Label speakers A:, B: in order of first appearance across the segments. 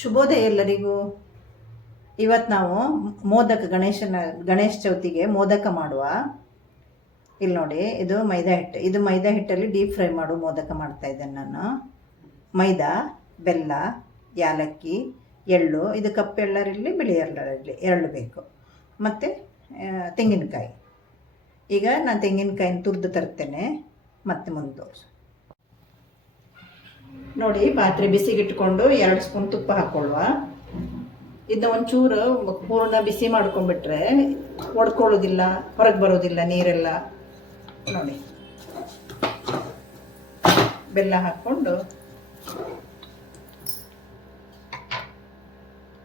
A: ಶುಭೋದಯ ಎಲ್ಲರಿಗೂ ಇವತ್ತು ನಾವು ಮೋದಕ ಗಣೇಶನ, ಗಣೇಶ ಚೌತಿಗೆ ಮೋದಕ ಮಾಡುವ. ಇಲ್ಲಿ ನೋಡಿ, ಇದು ಮೈದಾ ಹಿಟ್ಟು. ಇದು ಮೈದಾ ಹಿಟ್ಟಲ್ಲಿ ಡೀಪ್ ಫ್ರೈ ಮಾಡು, ಮೋದಕ ಮಾಡ್ತಾ ಇದ್ದೇನೆ ನಾನು. ಮೈದಾ, ಬೆಲ್ಲ, ಯಾಲಕ್ಕಿ, ಎಳ್ಳು, ಇದು ಕಪ್ಪು ಎಳ್ಳರಿರಲಿ ಬಿಳಿ ಎಳ್ಳರಿರಲಿ ಎರಡು ಬೇಕು. ಮತ್ತು ತೆಂಗಿನಕಾಯಿ. ಈಗ ನಾನು ತೆಂಗಿನಕಾಯಿನ ತುರಿದು ತರ್ತೇನೆ, ಮತ್ತೆ ಮುಂದೆ ತೋರಿಸು ನೋಡಿ ಪಾತ್ರೆ ಬಿಸಿಗಿಟ್ಕೊಂಡು ಎರಡು ಸ್ಪೂನ್ ತುಪ್ಪ ಹಾಕ್ಕೊಳ್ಳುವ ಇದನ್ನ ಒಂಚೂರು ಪೂರ್ಣ ಬಿಸಿ ಮಾಡ್ಕೊಂಡ್ಬಿಟ್ರೆ ಒಡ್ಕೊಳ್ಳೋದಿಲ್ಲ, ಹೊರಗೆ ಬರೋದಿಲ್ಲ ನೀರೆಲ್ಲ. ನೋಡಿ. ಬೆಲ್ಲ ಹಾಕ್ಕೊಂಡು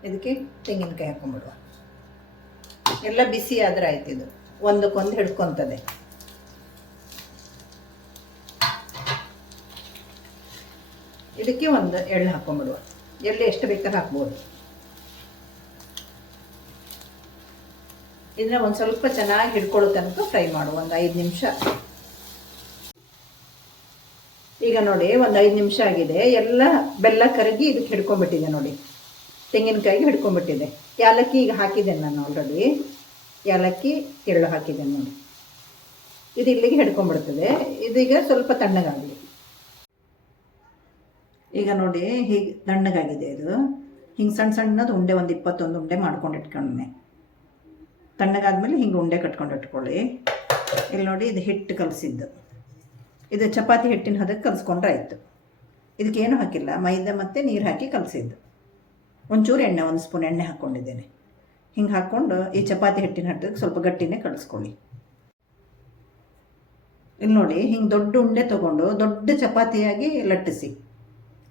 A: ಇದಕ್ಕೆ ತೆಂಗಿನಕಾಯಿ ಹಾಕೊಂಡ್ಬಿಡುವ. ಎಲ್ಲ ಬಿಸಿ ಆದ್ರೆ ಆಯ್ತು ಇದು ಒಂದಕ್ಕೊಂದು ಹಿಡ್ಕೊತದೆ. ಇದಕ್ಕೆ ಒಂದು ಎಳ್ಳು ಹಾಕೊಂಡ್ಬಿಡುವ. ಎಳ್ಳು ಎಷ್ಟು ಬೇಕಾದ್ರೆ ಹಾಕ್ಬೋದು. ಇದನ್ನ ಒಂದು ಸ್ವಲ್ಪ ಚೆನ್ನಾಗಿ ಹಿಡ್ಕೊಳ್ಳೋ ತನಕ ಫ್ರೈ ಮಾಡು ಒಂದು ಐದು ನಿಮಿಷ. ಈಗ ನೋಡಿ, ಒಂದು ಐದು ನಿಮಿಷ ಆಗಿದೆ. ಎಲ್ಲ ಬೆಲ್ಲ ಕರಗಿ ಇದಕ್ಕೆ ಹಿಡ್ಕೊಂಡ್ಬಿಟ್ಟಿದೆ ನೋಡಿ. ತೆಂಗಿನಕಾಯಿಗೆ ಹಿಡ್ಕೊಂಡ್ಬಿಟ್ಟಿದೆ. ಯಾಲಕ್ಕಿ ಈಗ ಹಾಕಿದ್ದೇನೆ ನಾನು ಆಲ್ರೆಡಿ ಯಾಲಕ್ಕಿ, ಎಳ್ಳು ಹಾಕಿದ್ದೇನೆ ನೋಡಿ. ಇದು ಇಲ್ಲಿಗೆ ಹಿಡ್ಕೊಂಡ್ಬಿಡ್ತದೆ. ಇದೀಗ ಸ್ವಲ್ಪ ತಣ್ಣಗಾಗಲಿ ಈಗ ನೋಡಿ ಹೀಗೆ ತಣ್ಣಗಾಗಿದೆ ಇದು. ಹಿಂಗೆ ಸಣ್ಣ ಸಣ್ಣದು ಉಂಡೆ ಒಂದು ಇಪ್ಪತ್ತೊಂದು ಉಂಡೆ ಮಾಡ್ಕೊಂಡು ಇಟ್ಕೊಂಡೆ ತಣ್ಣಗಾದ್ಮೇಲೆ ಹಿಂಗೆ ಉಂಡೆ ಕಟ್ಕೊಂಡು ಇಟ್ಕೊಳ್ಳಿ. ಇಲ್ಲಿ ನೋಡಿ ಇದು ಹಿಟ್ಟು ಕಲಸಿದ್ದು. ಇದು ಚಪಾತಿ ಹಿಟ್ಟಿನ ಹದಕ್ಕೆ ಕಲಿಸ್ಕೊಂಡ್ರೆ ಆಯಿತು. ಇದಕ್ಕೇನು ಹಾಕಿಲ್ಲ. ಮೈದ ಮತ್ತು ನೀರು ಹಾಕಿ ಕಲಸಿದ್ದು. ಒಂಚೂರು ಎಣ್ಣೆ, ಒಂದು ಸ್ಪೂನ್ ಎಣ್ಣೆ ಹಾಕ್ಕೊಂಡಿದ್ದೇನೆ ಹಿಂಗೆ ಹಾಕ್ಕೊಂಡು ಈ ಚಪಾತಿ ಹಿಟ್ಟಿನ ಹಟ್ಟಕ್ಕೆ ಸ್ವಲ್ಪ ಗಟ್ಟಿನೇ ಕಳಿಸ್ಕೊಳ್ಳಿ ಇಲ್ಲಿ ನೋಡಿ ಹಿಂಗೆ ದೊಡ್ಡ ಉಂಡೆ ತೊಗೊಂಡು ದೊಡ್ಡ ಚಪಾತಿಯಾಗಿ ಲಟ್ಟಿಸಿ.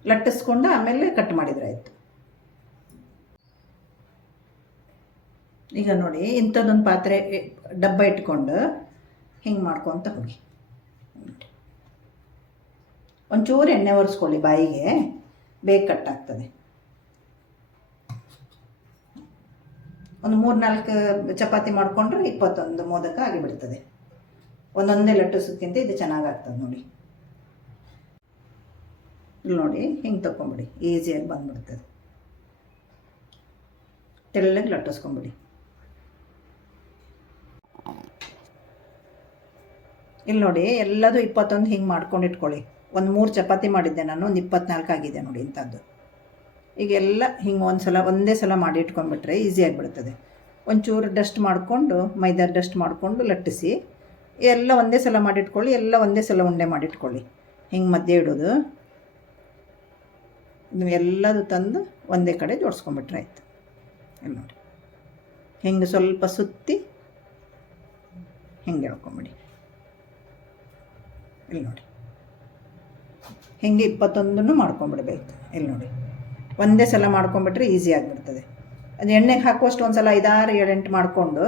A: ಲಟ್ಟಿಸ್ಕೊಂಡು ಆಮೇಲೆ ಕಟ್ ಮಾಡಿದ್ರೆ ಆಯಿತು. ಈಗ ನೋಡಿ, ಇಂಥದ್ದೊಂದು ಪಾತ್ರೆ ಡಬ್ಬ ಇಟ್ಕೊಂಡು ಹಿಂಗೆ ಮಾಡ್ಕೊತ ಹೋಗಿ. ಒಂಚೂರು ಎಣ್ಣೆ ಒರೆಸ್ಕೊಳ್ಳಿ ಬಾಯಿಗೆ, ಬೇಗ ಕಟ್ಟಾಗ್ತದೆ ಒಂದು ಮೂರು ನಾಲ್ಕು ಚಪಾತಿ ಮಾಡಿಕೊಂಡ್ರೆ ಇಪ್ಪತ್ತೊಂದು ಮೋದಕ ಆಗಿಬಿಡ್ತದೆ. ಒಂದೊಂದೇ ಲಟ್ಟಿಸೋಕ್ಕಿಂತ ಇದು ಚೆನ್ನಾಗಾಗ್ತದೆ ನೋಡಿ. ಇಲ್ಲಿ ನೋಡಿ, ಹಿಂಗೆ ತಗೊಂಬಿಡಿ ಈಸಿಯಾಗಿ ಬಂದ್ಬಿಡ್ತದೆ. ತೆಳ್ಳಗೆ ಲಟ್ಟಿಸ್ಕೊಂಬಿಡಿ. ಇಲ್ಲಿ ನೋಡಿ, ಎಲ್ಲದೂ ಇಪ್ಪತ್ತೊಂದು ಹಿಂಗೆ ಮಾಡ್ಕೊಂಡು ಇಟ್ಕೊಳ್ಳಿ. ಒಂದು ಮೂರು ಚಪಾತಿ ಮಾಡಿದ್ದೆ ನಾನು, ಒಂದು ಇಪ್ಪತ್ನಾಲ್ಕು ಆಗಿದೆ ನೋಡಿ ಇಂಥದ್ದು. ಈಗೆಲ್ಲ ಹಿಂಗೆ ಒಂದು ಸಲ, ಒಂದೇ ಸಲ ಮಾಡಿ ಇಟ್ಕೊಂಡ್ಬಿಟ್ರೆ ಈಸಿಯಾಗಿ ಬಿಡ್ತದೆ ಒಂಚೂರು ಡಸ್ಟ್ ಮಾಡಿಕೊಂಡು ಮೈದಾ ಡಸ್ಟ್ ಮಾಡಿಕೊಂಡು ಲಟ್ಟಿಸಿ, ಎಲ್ಲ ಒಂದೇ ಸಲ ಮಾಡಿಟ್ಕೊಳ್ಳಿ ಎಲ್ಲ ಒಂದೇ ಸಲ ಉಂಡೆ ಮಾಡಿಟ್ಕೊಳ್ಳಿ ಹಿಂಗೆ ಮಧ್ಯೆ ಇಡೋದು. ನೀವು ಎಲ್ಲದು ತಂದು ಒಂದೇ ಕಡೆ ಜೋಡಿಸ್ಕೊಂಬಿಟ್ರೆ ಆಯಿತು. ಇಲ್ಲಿ ನೋಡಿ. ಹಿಂಗೆ ಸ್ವಲ್ಪ ಸುತ್ತಿ ಹಿಂಗೆ ಹೇಳ್ಕೊಂಬಿಡಿ ಇಲ್ಲಿ ನೋಡಿ. ಹಿಂಗೆ ಇಪ್ಪತ್ತೊಂದನ್ನು ಮಾಡ್ಕೊಂಬಿಡ್ಬೇಕು. ಇಲ್ಲಿ ನೋಡಿ. ಒಂದೇ ಸಲ ಮಾಡ್ಕೊಂಬಿಟ್ರೆ ಈಸಿ ಆಗಿಬಿಡ್ತದೆ. ಅದು ಎಣ್ಣೆಗೆ ಹಾಕುವಷ್ಟು ಒಂದು ಸಲ ಐದಾರು, ಏಳೆಂಟು ಮಾಡಿಕೊಂಡು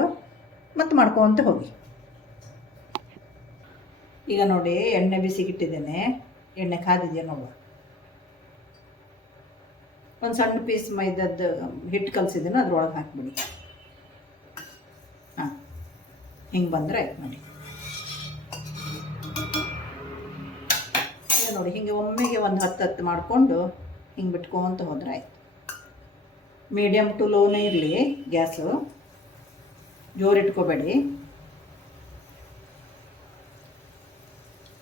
A: ಮತ್ತೆ ಮಾಡ್ಕೊತ ಹೋಗಿ. ಈಗ ನೋಡಿ ಎಣ್ಣೆ ಬಿಸಿಗಿಟ್ಟಿದ್ದೇನೆ ಎಣ್ಣೆ ಕಾದಿದೆಯಾ ನೋಡುವ. ಒಂದು ಸಣ್ಣ ಪೀಸ್ ಮೈದದ್ದು ಹಿಟ್ಟು ಕಲಸಿದ್ದೀನಿ ಅದ್ರೊಳಗೆ ಹಾಕಿಬಿಡಿ. ಹಾಂ, ಹಿಂಗೆ ಬಂದರೆ ಆಯ್ತು ನೋಡಿ. ನೋಡಿ, ಹಿಂಗೆ ಒಮ್ಮೆಗೆ ಒಂದು ಹತ್ತು ಹತ್ತು ಮಾಡಿಕೊಂಡು ಹಿಂಗೆ ಬಿಟ್ಕೊಂತ ಹೋದ್ರೆ ಆಯ್ತು. ಮೀಡಿಯಮ್ ಟು ಲೋನೇ ಇರಲಿ ಗ್ಯಾಸು. ಜೋರು ಇಟ್ಕೋಬೇಡಿ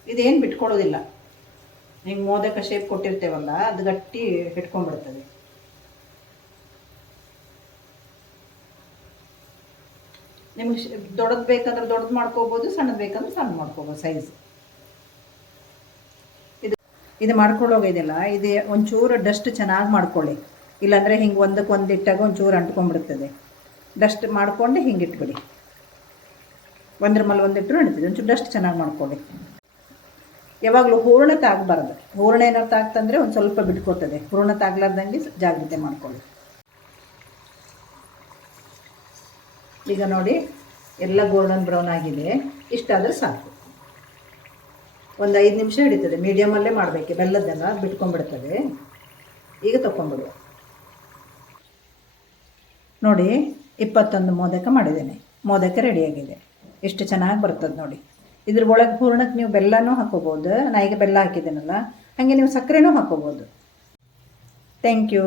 A: ಇದೇನು ಬಿಟ್ಕೊಳ್ಳೋದಿಲ್ಲ ಹಿಂಗೆ ಮೋದಕ ಶೇಪ್ ಕೊಟ್ಟಿರ್ತೇವಲ್ಲ, ಅದು ಗಟ್ಟಿ ಹಿಡ್ಕೊಂಡ್ಬಿಡ್ತದೆ ನಿಮಗೆ ದೊಡ್ಡದು ಬೇಕಂದ್ರೆ ದೊಡ್ಡದು ಮಾಡ್ಕೋಬೋದು, ಸಣ್ಣದು ಬೇಕಂದ್ರೆ ಸಣ್ಣ ಮಾಡ್ಕೋಬೋದು ಸೈಜ್ ಇದು ಇದು ಮಾಡ್ಕೊಳ್ಳೋಗಿದೆಯಲ್ಲ ಇದು ಒಂಚೂರು ಡಸ್ಟ್ ಚೆನ್ನಾಗಿ ಮಾಡ್ಕೊಳ್ಳಿ. ಇಲ್ಲಾಂದರೆ ಹಿಂಗೆ ಒಂದಕ್ಕೆ ಒಂದು ಇಟ್ಟಾಗ ಒಂಚೂರು ಅಂಟ್ಕೊಂಡ್ಬಿಡ್ತದೆ. ಡಸ್ಟ್ ಮಾಡ್ಕೊಂಡು ಹಿಂಗೆ ಇಟ್ಬಿಡಿ. ಒಂದ್ರ ಮೇಲೆ ಒಂದಿಟ್ಟರು ನಡೀತದೆ ಒಂಚೂರು ಡಸ್ಟ್ ಚೆನ್ನಾಗಿ ಮಾಡ್ಕೊಳ್ಳಿ. ಯಾವಾಗಲೂ ಹೂರ್ಣ ತಾಗಬಾರ್ದು ಹೂರ್ಣ ಏನಾರು ತಾಗ್ತಂದ್ರೆ ಒಂದು ಸ್ವಲ್ಪ ಬಿಟ್ಕೋತದೆ ಹೂರ್ಣ ತಾಗ್ಲಾರ್ದಂಗೆ ಜಾಗ್ರತೆ ಮಾಡ್ಕೊಳ್ಳಿ. ಈಗ ನೋಡಿ, ಎಲ್ಲ ಗೋಲ್ಡನ್ ಬ್ರೌನ್ ಆಗಿದೆ. ಇಷ್ಟಾದರೆ ಸಾಕು. ಒಂದು ಐದು ನಿಮಿಷ ಹಿಡಿತದೆ. ಮೀಡಿಯಮಲ್ಲೇ ಮಾಡಬೇಕು. ಬೆಲ್ಲದ್ದೆಲ್ಲ ಬಿಟ್ಕೊಂಡ್ಬಿಡ್ತದೆ. ಈಗ ತೊಗೊಂಡ್ಬಿಡುವ ನೋಡಿ, ಇಪ್ಪತ್ತೊಂದು ಮೋದಕ ಮಾಡಿದ್ದೇನೆ. ಮೋದಕ ರೆಡಿಯಾಗಿದೆ ಎಷ್ಟು ಚೆನ್ನಾಗಿ ಬರ್ತದೆ ನೋಡಿ. ಇದ್ರ ಒಳಗೆ ಪೂರ್ಣಕ್ಕೆ ನೀವು ಬೆಲ್ಲನೂ ಹಾಕೋಬೋದು ನಾ ಈಗ ಬೆಲ್ಲ ಹಾಕಿದ್ದೀನಲ್ಲ, ಹಾಗೆ ನೀವು ಸಕ್ಕರೆನೂ ಹಾಕೋಬೋದು. Thank you